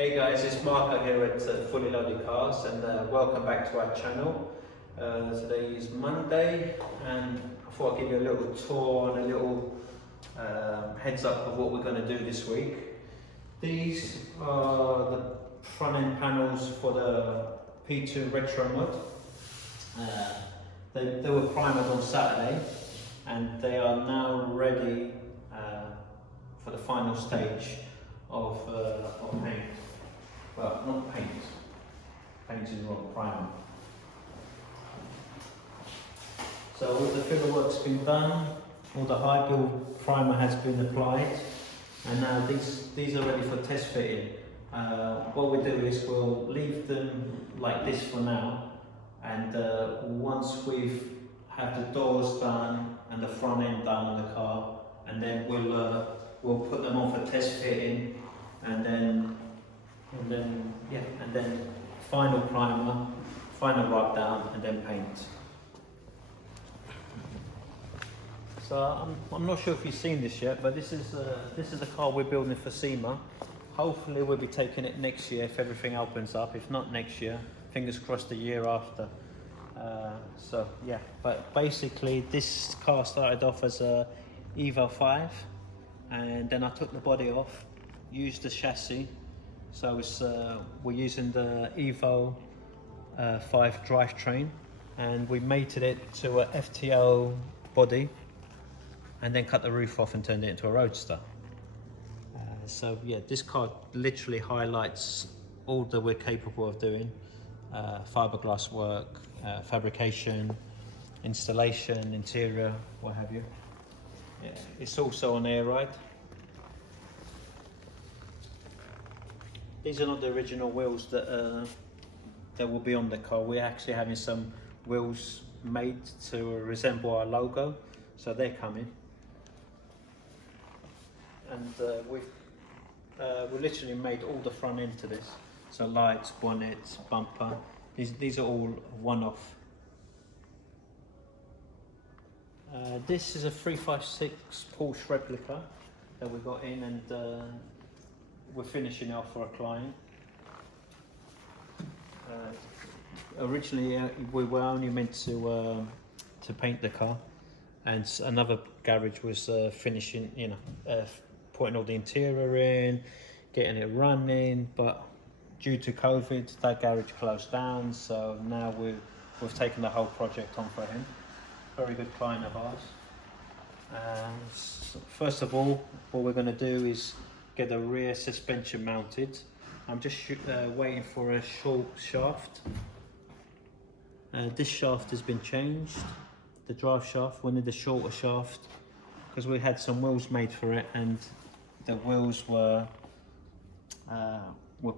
Hey guys, it's Marco here at Fully Loaded Cars, and welcome back to our channel. Today is Monday, and I thought I'd give you a little tour and a little heads up of what we're going to do this week. These are the front end panels for the P2 Retromod. They were primed on Saturday, and they are now ready for the final stage of paint. Well, not paint. Paint is wrong, primer. So all the filler work's been done, all the high build primer has been applied, and now these are ready for test fitting. What we do is we'll leave them like this for now, and once we've had the doors done and the front end done on the car, and then we'll put them on for test fitting, and then final primer, final rub down, and then paint. So I'm not sure if you've seen this yet, but this is the car we're building for SEMA. Hopefully we'll be taking it next year if everything opens up. If not next year, fingers crossed the year after. So yeah, but basically this car started off as a Evo 5, and then I took the body off, used the chassis. So it's, we're using the Evo 5 drivetrain, and we mated it to a FTO body, and then cut the roof off and turned it into a roadster. So yeah, this car literally highlights all that we're capable of doing. Fiberglass work, fabrication, installation, interior, what have you. Yeah, it's also on air ride. These are not the original wheels that will be on the car. We're actually having some wheels made to resemble our logo, so they're coming. And we literally made all the front end to this. So lights, bonnets, bumper. These are all one-off. This is a 356 Porsche replica that we got in, and we're finishing off for a client. Originally we were only meant to paint the car, and another garage was finishing, putting all the interior in, getting it running, but due to COVID that garage closed down, so now we've taken the whole project on for him. Very good client of ours. So first of all, what we're going to do is get the rear suspension mounted. I'm just waiting for a short shaft. This shaft has been changed, the drive shaft. We need a shorter shaft because we had some wheels made for it, and the wheels were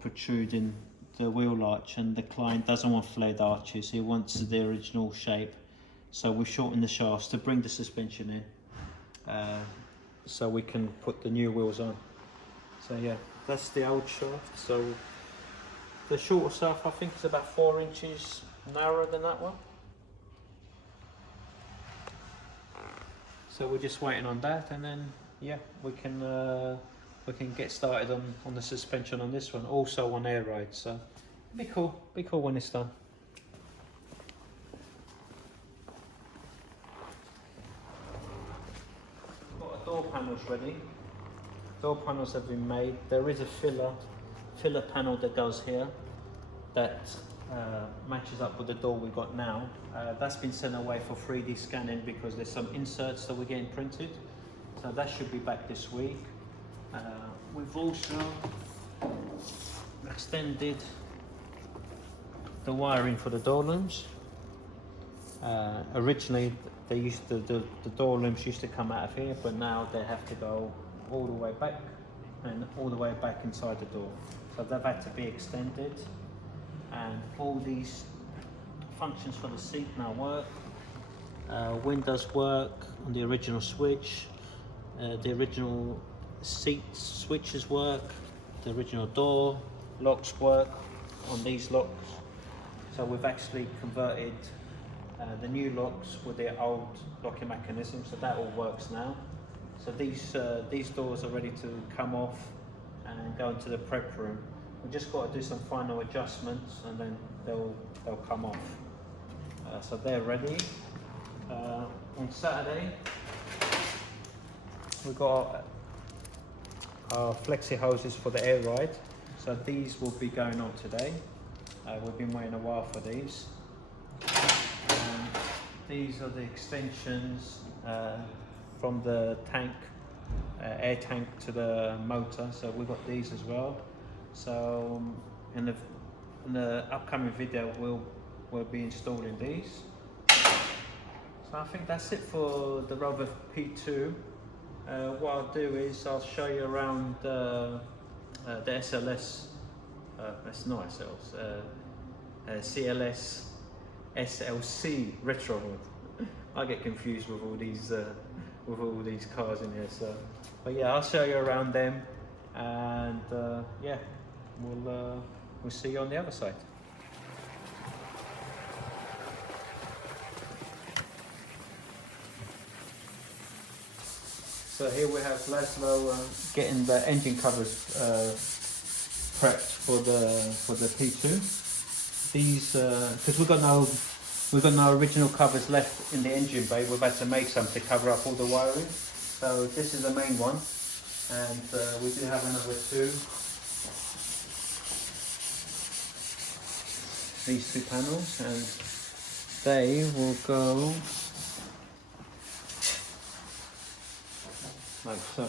protruding the wheel arch, and the client doesn't want flared arches, he wants the original shape. So we shortened the shafts to bring the suspension in, so we can put the new wheels on. So yeah, that's the old shaft. So the shorter shaft I think is about 4 inches narrower than that one. So we're just waiting on that, and then yeah, we can get started on the suspension on this one, also on air ride. So be cool when it's done. Got door panels ready. Door panels have been made. There is a filler panel that goes here that matches up with the door we've got now. That's been sent away for 3D scanning because there's some inserts that we're getting printed. So that should be back this week. We've also extended the wiring for the door looms. Originally they used the door looms used to come out of here, but now they have to go all the way back and all the way back inside the door. So they've had to be extended, and all these functions for the seat now work. Windows work on the original switch. The original seat switches work. The original door locks work on these locks. So we've actually converted the new locks with their old locking mechanism, so that all works now. So these doors are ready to come off and go into the prep room. We just got to do some final adjustments and then they'll come off. So they're ready. On Saturday we got our flexi hoses for the air ride. So these will be going on today. We've been waiting a while for these. These are the extensions from the tank, air tank to the motor. So we've got these as well. So in the upcoming video we'll be installing these. So I think that's it for the Rover P2. What I'll do is I'll show you around the SLS, that's not SLS, SLC Retromod. I get confused with all these cars in here. So, but yeah, I'll show you around them, and yeah, we'll see you on the other side. So here we have Laszlo getting the engine covers prepped for the P2. These, because we've got no original covers left in the engine bay, we've had to make some to cover up all the wiring. So this is the main one, and we do have another two. These two panels, and they will go like so.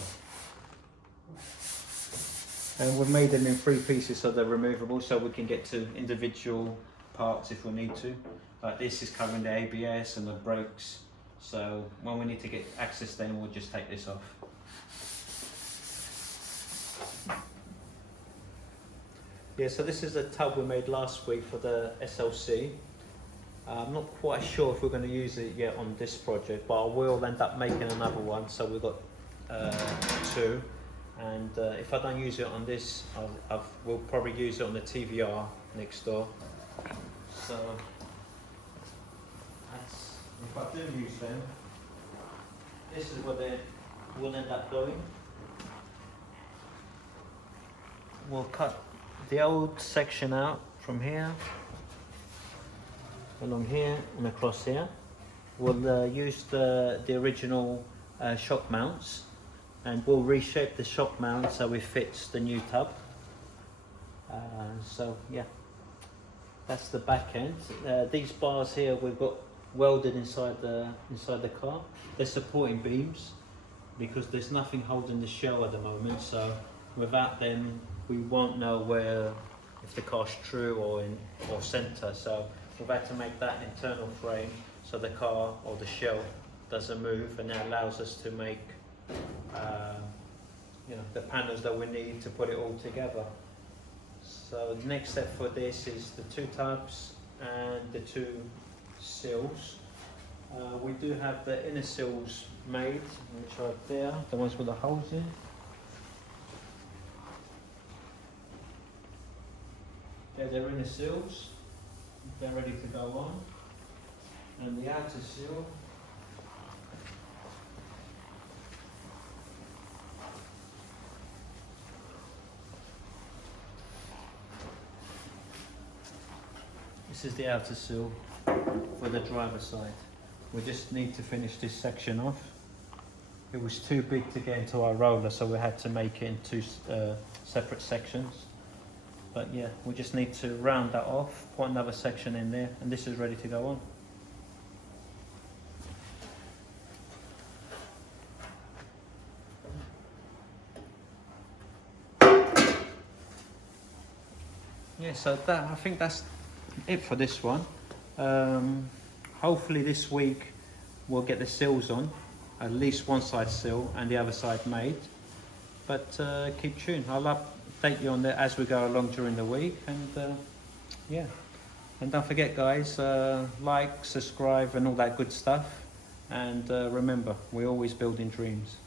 And we've made them in 3 pieces so they're removable, so we can get to individual parts if we need to. Like this is covering the ABS and the brakes, so when we need to get access then we'll just take this off. Yeah, so this is the tub we made last week for the SLC. I'm not quite sure if we're going to use it yet on this project, but I will end up making another one, so we've got 2. And if I don't use it on this, we'll probably use it on the TVR next door. So that's, if I do use them, this is where they will end up going. We'll cut the old section out from here, along here and across here. We'll use the original shock mounts, and we'll reshape the shock mount so it fits the new tub. So yeah, that's the back end. These bars here we've got welded inside the car. They're supporting beams because there's nothing holding the shell at the moment, so without them we won't know if the car's true or center. So we've had to make that internal frame so the car or the shell doesn't move, and that allows us to make the panels that we need to put it all together. So the next step for this is the 2 tubs and the 2 sills. We do have the inner sills made, which are there, the ones with the holes in. They're inner sills, they're ready to go on. And the outer sill, this is the outer sill for the driver's side. We just need to finish this section off. It was too big to get into our roller, so we had to make it in 2 separate sections. But yeah, we just need to round that off, put another section in there, and this is ready to go on. Yeah, so I think that's it for this one. Hopefully this week we'll get the sills on, at least one side sill and the other side made. But keep tuned. I'll update you on that as we go along during the week. And yeah, and don't forget guys, like, subscribe and all that good stuff. And remember, we're always building dreams.